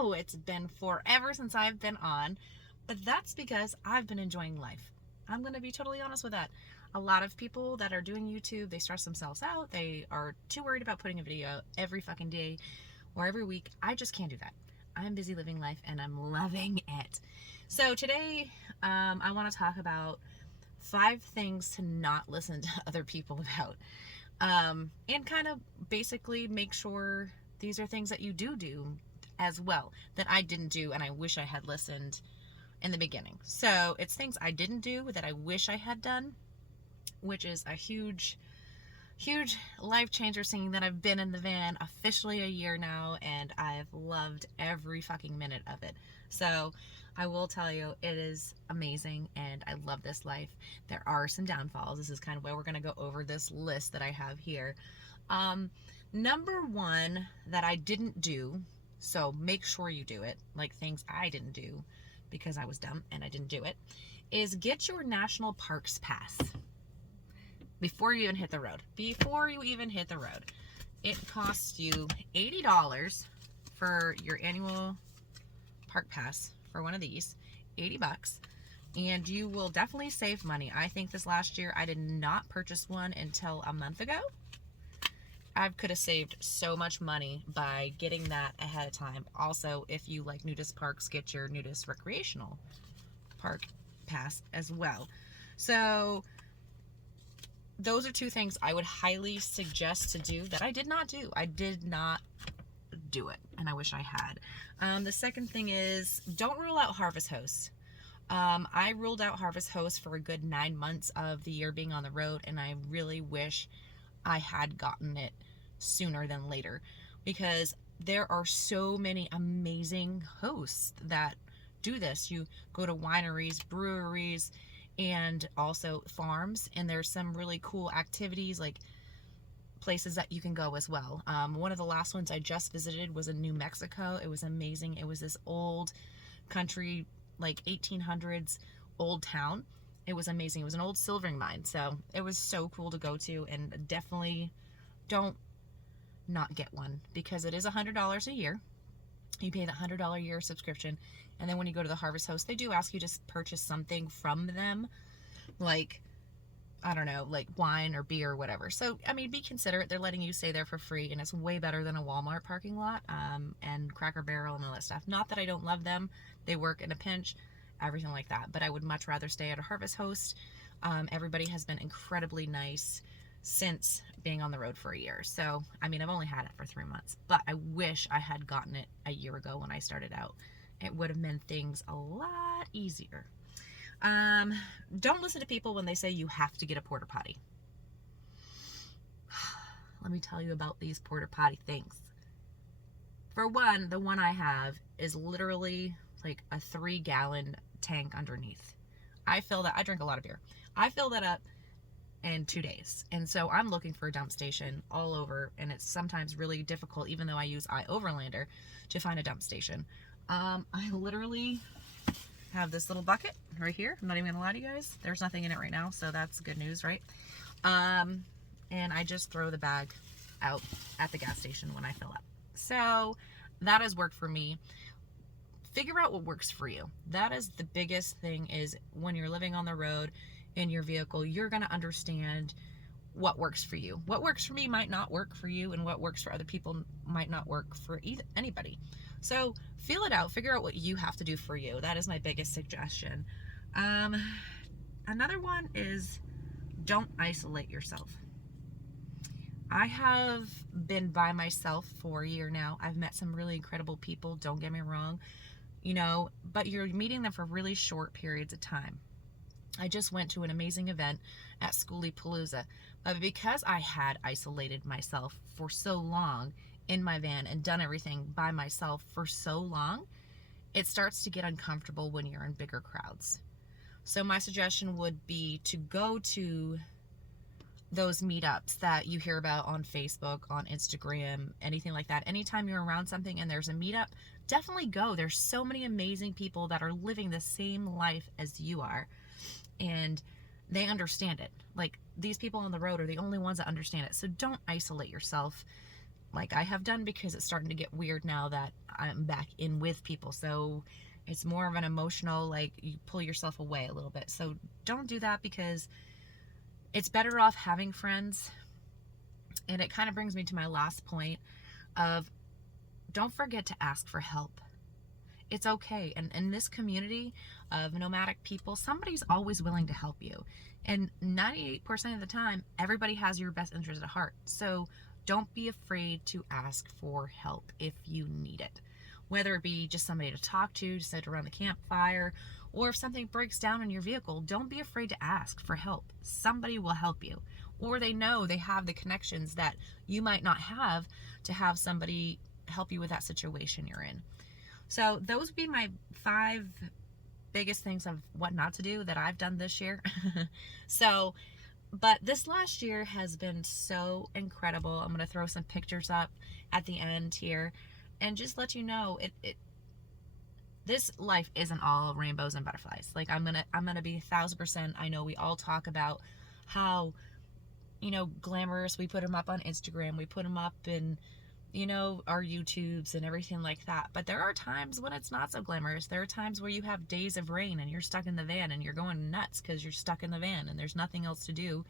know it's been forever since I've been on, but that's because I've been enjoying life. I'm going to be totally honest with that. A lot of people that are doing YouTube, they stress themselves out. They are too worried about putting a video out every fucking day or every week. I just can't do that. I'm busy living life and I'm loving it. So today, I want to talk about 5 things to not listen to other people about. And kind of basically make sure these are things that you do as well that I didn't do and I wish I had listened in the beginning. So it's things I didn't do that I wish I had done, which is a huge life changer, seeing that I've been in the van officially a year now and I've loved every fucking minute of it. So I will tell you, it is amazing and I love this life. There are some downfalls. This is kind of where we're going to go over this list that I have here. Number 1 that I didn't do, so make sure you do it, like things I didn't do because I was dumb and I didn't do it, is get your National Parks Pass. Before you even hit the road. It costs you $80 for your annual park pass for one of these, $80, and you will definitely save money. I think this last year I did not purchase one until a month ago. I could have saved so much money by getting that ahead of time. Also, if you like nudist parks, get your nudist recreational park pass as well. So those are 2 things I would highly suggest to do that I did not do. I did not do it, and I wish I had. The second thing is, don't rule out Harvest Host. I ruled out Harvest Host for a good 9 months of the year being on the road, and I really wish I had gotten it sooner than later, because there are so many amazing hosts that do this. You go to wineries, breweries, and also farms, and there's some really cool activities, like places that you can go as well. One of the last ones I just visited was in New Mexico. It was amazing. It was this old country, like 1800s old town. It was amazing. It was an old silvering mine, so it was so cool to go to, and definitely don't not get one, because it is $100 a year. You pay the $100 a year subscription, and then when you go to the Harvest Host, they do ask you to purchase something from them, like, I don't know, like wine or beer or whatever. So, I mean, be considerate. They're letting you stay there for free, and it's way better than a Walmart parking lot, and Cracker Barrel and all that stuff. Not that I don't love them. They work in a pinch, everything like that. But I would much rather stay at a Harvest Host. Everybody has been incredibly nice since being on the road for a year. So, I mean, I've only had it for 3 months, but I wish I had gotten it a year ago when I started out. It would have made things a lot easier. Don't listen to people when they say you have to get a porta potty. Let me tell you about these porta potty things. For one, the one I have is literally like a 3-gallon tank underneath. I drink a lot of beer. I fill that up in 2 days. And so I'm looking for a dump station all over, and it's sometimes really difficult, even though I use iOverlander, to find a dump station. I literally have this little bucket right here. I'm not even gonna lie to you guys. There's nothing in it right now, so that's good news, right? And I just throw the bag out at the gas station when I fill up. So that has worked for me. Figure out what works for you. That is the biggest thing, is when you're living on the road in your vehicle, you're going to understand what works for you. What works for me might not work for you, and what works for other people might not work for anybody. So feel it out. Figure out what you have to do for you. That is my biggest suggestion. Another one is, don't isolate yourself. I have been by myself for a year now. I've met some really incredible people, don't get me wrong, but you're meeting them for really short periods of time. I just went to an amazing event at Schoolie Palooza, but because I had isolated myself for so long in my van and done everything by myself for so long, it starts to get uncomfortable when you're in bigger crowds. So my suggestion would be to go to those meetups that you hear about on Facebook, on Instagram, anything like that. Anytime you're around something and there's a meetup, definitely go. There's so many amazing people that are living the same life as you are, and they understand it. Like, these people on the road are the only ones that understand it. So don't isolate yourself. like I have done, because it's starting to get weird now that I'm back in with people. So it's more of an emotional, like you pull yourself away a little bit. So don't do that, because it's better off having friends. And it kind of brings me to my last point of, don't forget to ask for help. It's okay. And in this community of nomadic people, somebody's always willing to help you. And 98% of the time, everybody has your best interest at heart. So don't be afraid to ask for help if you need it. Whether it be just somebody to talk to sit around the campfire, or if something breaks down in your vehicle, don't be afraid to ask for help. Somebody will help you. Or they know they have the connections that you might not have to have somebody help you with that situation you're in. So those would be my 5 biggest things of what not to do that I've done this year. But this last year has been so incredible. I'm going to throw some pictures up at the end here and just let you know this life isn't all rainbows and butterflies. Like I'm going to be 1,000%. I know we all talk about how, glamorous, we put them up on Instagram, we put them up in, our YouTubes and everything like that. But there are times when it's not so glamorous. There are times where you have days of rain and you're stuck in the van and you're going nuts because you're stuck in the van and there's nothing else to do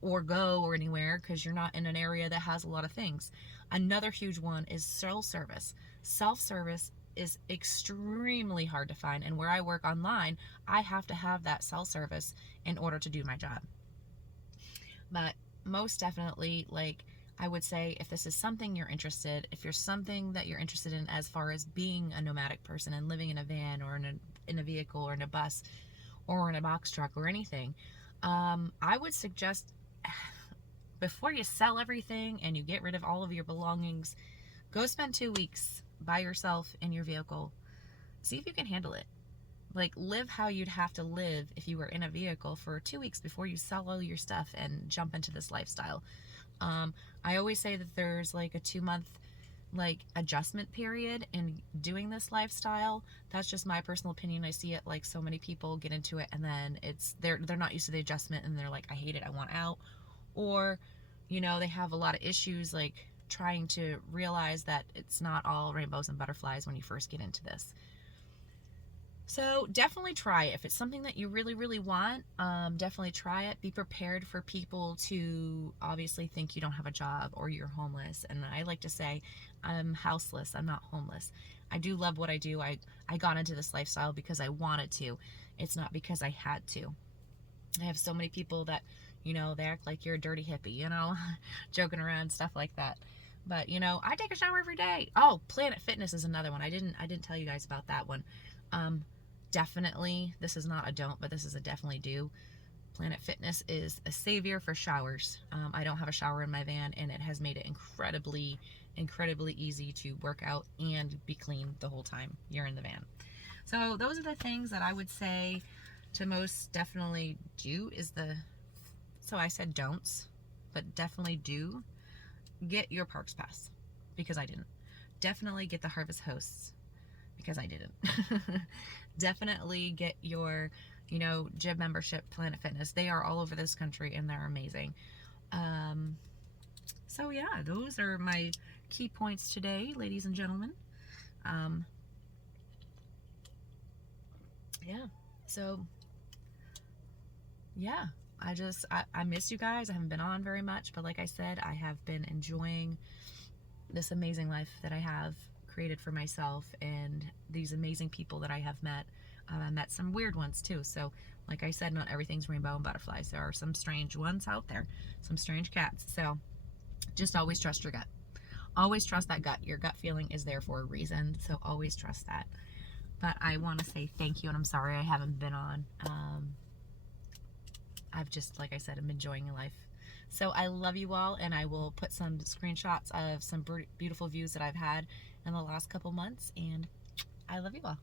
or go or anywhere because you're not in an area that has a lot of things. Another huge one is self-service. Self-service is extremely hard to find. And where I work online, I have to have that self-service in order to do my job. But most definitely, I would say, if this is something you're interested, if you're something that you're interested in as far as being a nomadic person and living in a van or in a vehicle or in a bus or in a box truck or anything, I would suggest, before you sell everything and you get rid of all of your belongings, go spend 2 weeks by yourself in your vehicle. See if you can handle it. Live how you'd have to live if you were in a vehicle for 2 weeks before you sell all your stuff and jump into this lifestyle. I always say that there's a 2-month adjustment period in doing this lifestyle. That's just my personal opinion. I see it so many people get into it and then they're not used to the adjustment and they're like, I hate it, I want out. Or, they have a lot of issues trying to realize that it's not all rainbows and butterflies when you first get into this. So definitely try it. If it's something that you really, really want, definitely try it. Be prepared for people to obviously think you don't have a job or you're homeless. And I like to say, I'm houseless. I'm not homeless. I do love what I do. I got into this lifestyle because I wanted to. It's not because I had to. I have so many people that, they act like you're a dirty hippie, joking around, stuff like that. But, I take a shower every day. Oh, Planet Fitness is another one. I didn't tell you guys about that one. Definitely, this is not a don't, but this is a definitely do. Planet Fitness is a savior for showers. I don't have a shower in my van, and it has made it incredibly, incredibly easy to work out and be clean the whole time you're in the van. So those are the things that I would say to most definitely do so I said don'ts, but definitely do. Get your Parks Pass, because I didn't. Definitely get the Harvest Hosts, because I didn't. Definitely get your, gym membership, Planet Fitness. They are all over this country and they're amazing. So yeah, those are my key points today, ladies and gentlemen. Yeah, so yeah, I miss you guys. I haven't been on very much, but like I said, I have been enjoying this amazing life that I have created for myself and these amazing people that I have met. I met some weird ones too. So like I said, not everything's rainbow and butterflies. There are some strange ones out there, some strange cats. So just always trust your gut. Always trust that gut. Your gut feeling is there for a reason. So always trust that. But I want to say thank you, and I'm sorry I haven't been on. I've just, like I said, I'm enjoying life. So I love you all, and I will put some screenshots of some beautiful views that I've had in the last couple months, and I love you all.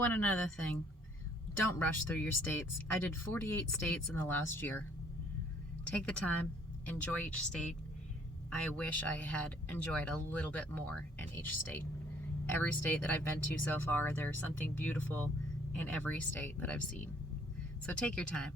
Oh, and another thing, don't rush through your states. I did 48 states in the last year. Take the time, enjoy each state. I wish I had enjoyed a little bit more in each state. Every state that I've been to so far, there's something beautiful in every state that I've seen. So take your time.